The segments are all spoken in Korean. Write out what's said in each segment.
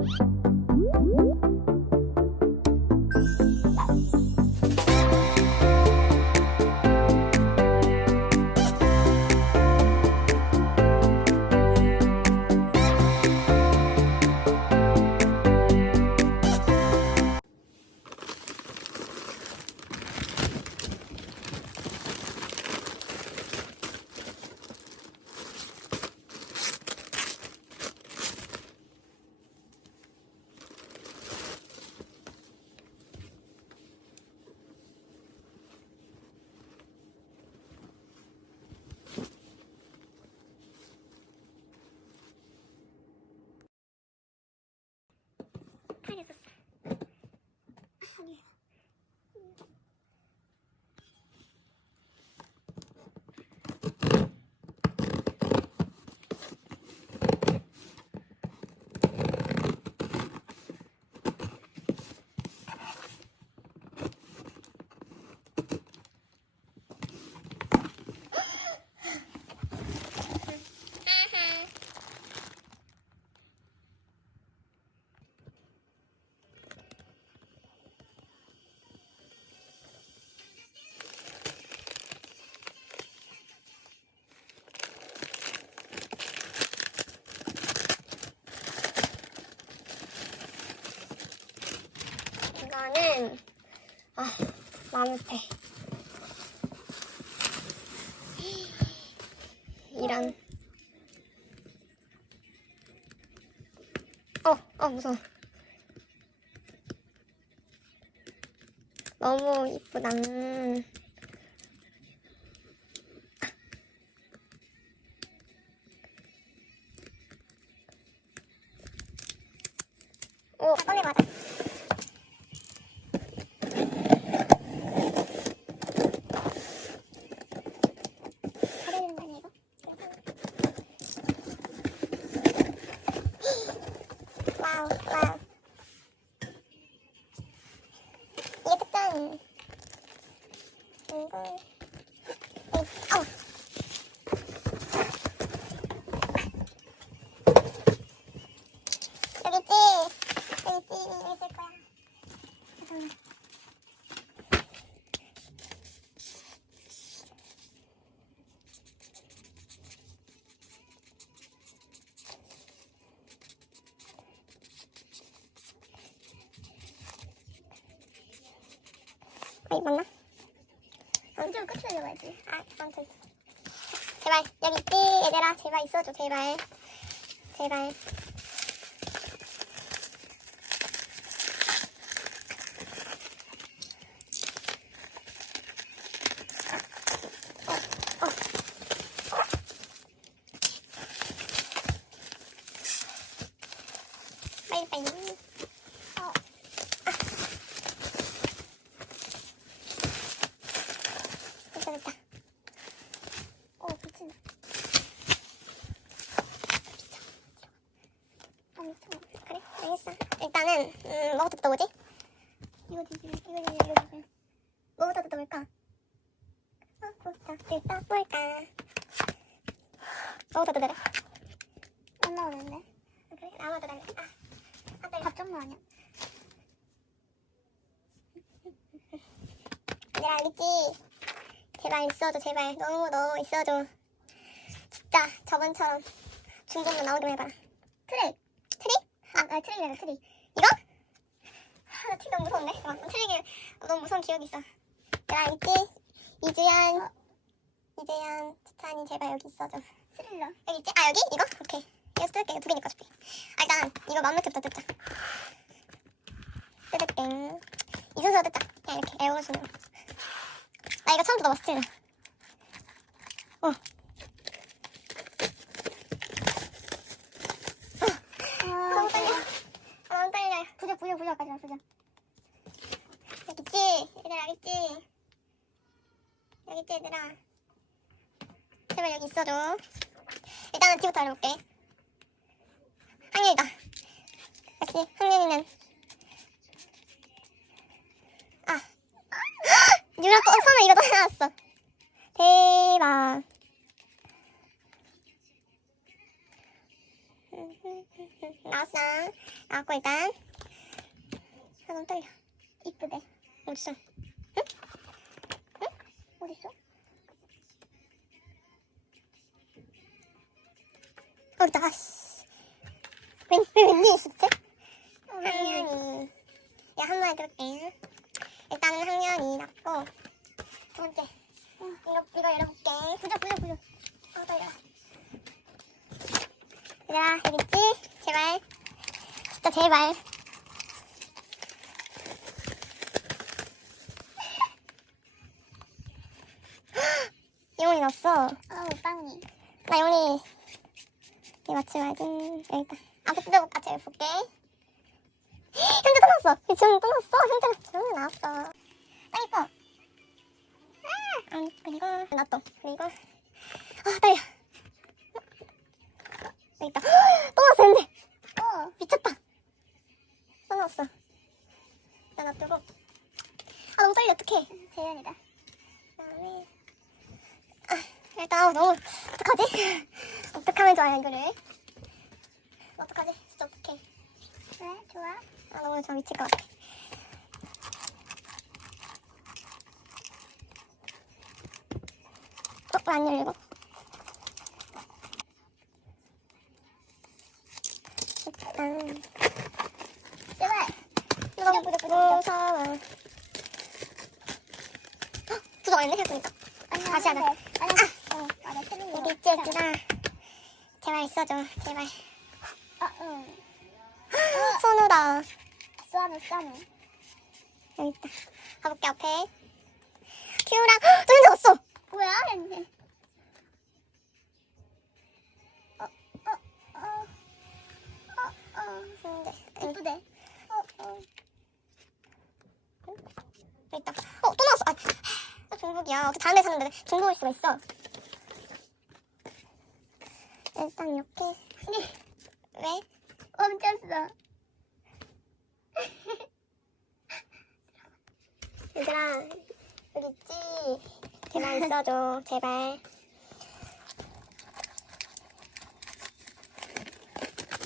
Bye. 아 아파. 이런 어, 어 무서워. 너무 이쁘다. 오, 꺼내 맞아. 가려야 되는 거 아니야, 이거? 와우, 와우. 이게. 어, 어. 여기 있지? 여기 있지? 여기 있을 거야. 잠깐만. 어, 이거 맞나? 읽어야지. 아, 아무튼. 제발, 여기 있지? 얘들아, 제발 있어줘, 제발. 제발. 어, 어. 빨리, 빨리. 어. 됐다 됐다 어 미친다 아 미쳐 그래 알겠어 일단은 음 뭐부터 뜯어보지? 이거 뒤지 이거 뒤지 이거 뒤지 뭐부터 뜯어볼까? 어 뭐부터 뜯어볼까 뭐부터 뜯어래? 안 나오는데 아, 그래? 아무도 안 돼. 아, 아, 밥좀 나오냐? 얘들아 알겠지? 제발 있어줘 제발 너무 너무 있어줘 진짜 저번처럼 중독도 나오기만 해봐라 트랙 트릭? 아, 아 트릭이 아니라 트릭 트릭 너무 무서운데? 어, 트릭이 너무 무서운 기억이 있어. 얘들아 알겠지? 이주연. 이주연 추찬이 제발 여기 있어줘 스릴러. 여기 있지? 아 여기? 이거? 오케이. 이거 쓸게. 이거 두 개니까 어차피 아 일단 이거 맘맥부터 뜯자. 뜯을게 이 순서로 뜯자. 그냥 이렇게. 에어가 순으로 나 이거 처음 뜯어봤어 진짜 어 너무 떨려 아, 너무 떨려요 부적 부적 부적까지 나 부적 여기 있지? 얘들아 여기 있지? 여기 있지 얘들아 제발 여기 있어줘. 일단은 뒤부터 알아볼게. 항현이다. 역시 항현이는. 아. 유라 또 선우 이거 또 나왔어. 대박. 나왔어. 나왔고 일단. 아 너무 떨려. 이쁘대. 어딨어? 응? 응? 어딨어? 어 있다 아씨. 웬, 왜 웬일이 진짜? 학년이 야 한마디 들을게. 일단은 학년이 났고 두 번째. 이거 이거 열어볼게. 부자 부자 부자 아 떨려 얘들아 여기 있지? 제발. 진짜 제발. 이혼이 났어. 어우 빵이. 나 이혼이 이 맞지 말지 여기 있다. 앞에 뜯어볼까 제가 볼게. 현재 떠났어. 지금 떠났어. 현재 지금 나왔어. 딱 이뻐 아, 음, 그리고 나 또 그리고 아 떨려. 여기 있다 떠났어 현재. 어 미쳤다. 떠났어. 나 놔두고. 아 너무 떨려. 어떡해. 재현이다. 그 다음에 아 일단 너무 어떡하지? 어떡하면 좋아요 이거를 어떡하지? 진짜 어떡해. 그래 좋아. 아 너무 저 미칠 것 같아. 어? 왜안 열리고? 일단 제발 너무 무서워 헉, 부적 아닌데 생각해보니까. 아니 다시 하자. 아니 어 거. 여기 있지 얘들아 제발 있어줘 제발. 아 응. 손우다. 쏴는 쏴는 여기 있다. 가볼게 앞에 큐랑 현재 왔어. 뭐야 했네. 어어 어 어어. 현재 이쁘대 어 어. 여기 있다. 어또 나왔어. 아, 아 중복이야. 어떻게 다른 데 샀는데 중복일 수가 있어 일단 이렇게 왜? 멈췄어 얘들아 여기 있지 제발 있어줘 제발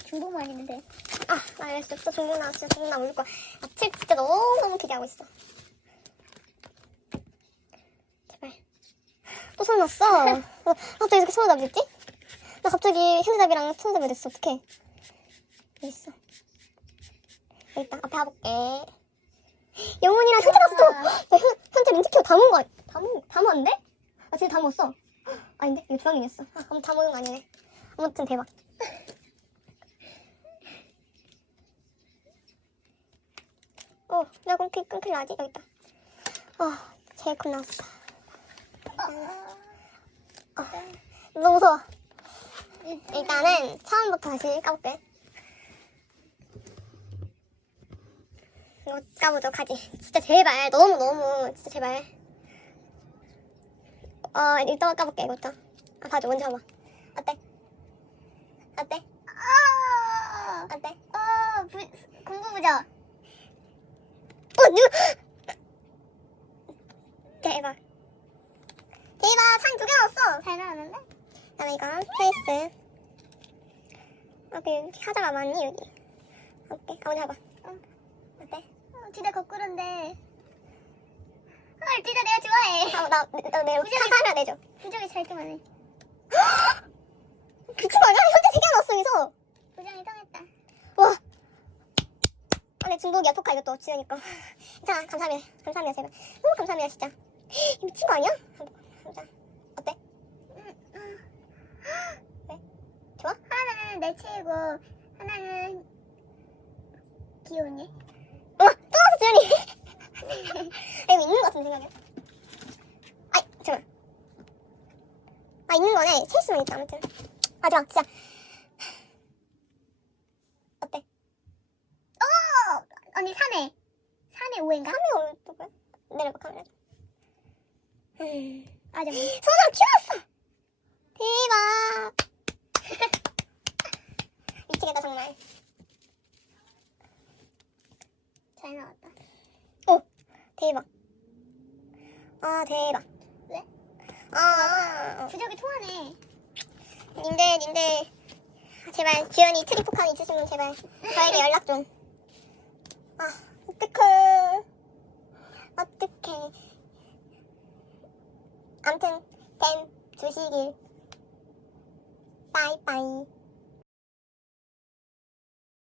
중복만 있는데 아, 나 이럴 수 없어. 중국 나왔어. 중국 나올 거야. 아, 책 진짜 너무너무 기대하고 있어. 제발. 또손 났어. 어, 갑자기 이렇게 손을 잡겠지? 나 갑자기 핸드잡이랑 손잡이 됐어. 어떡해. 여기 있어. 여기 있다. 앞에 와볼게. 영훈이랑 현재 났어. 야, 현, 현재 렌즈키로 다 모은 거 아니, 다 모은, 다 모았는데? 아, 진짜 다 모았어. 아닌데? 이거 주황이었어. 아, 그럼 다 모은 거 아니네. 아무튼 대박. 어, 나 끊길, 끊길 나지? 여기 있다. 아, 제일 큰 나왔다. 너무 무서워. 일단은 처음부터 다시 까볼게. 이거 까보도록 하지. 진짜 제발. 너무 너무. 진짜 제발. 어, 일단 까볼게, 이것도. 아, 봐줘. 먼저 봐봐. 어때? 어때? 아 어때? 어, 부, 공부 부자. 어, 누 대박. 대박. 창두개 넣었어. 잘 나왔는데? 그다음에 이거 페이스. 아, 그 하자가 많니 여기? 어때? 아, 먼저 해봐. 어. 어때? 어, 진짜 거꾸로인데. 헐, 진짜 내가 좋아해. 아, 나, 나, 내 부적이- 하나 내줘. 부정이 잘 때만해. 미친 거 아니야? 현재 세개 넣었어 여기서. 부정이 통했다. 와. 아, 내 중독이야 토카 이것도 지으니까. 자, 감사합니다. 감사합니다 제발. 너무 감사합니다 진짜. 이거 미친 거 아니야? 자, 어때? 왜? 좋아? 하나는 내 최고, 하나는 귀여우니. 어머, 또 나왔어 지연이. 이거 있는 거 같은 생각이야. 아이, 잠깐. 아, 있는 거네. 셀 수는 있다, 아무튼. 마지막, 진짜. 어때? 어! 언니 산에. 산에 오해인가? 카메라 어떡해? 내려봐, 카메라. 음. 맞아. 손으로 키웠어! 대박! 정말. 잘 나왔다. 오! 대박. 아, 대박. 왜? 아, 어. 부적이 통하네. 님들, 님들. 제발 주연이 트리포칸 있으시면 제발 저에게 연락 좀. 아 어떡해. 어떡해. 암튼 댐 주시길. 빠이빠이.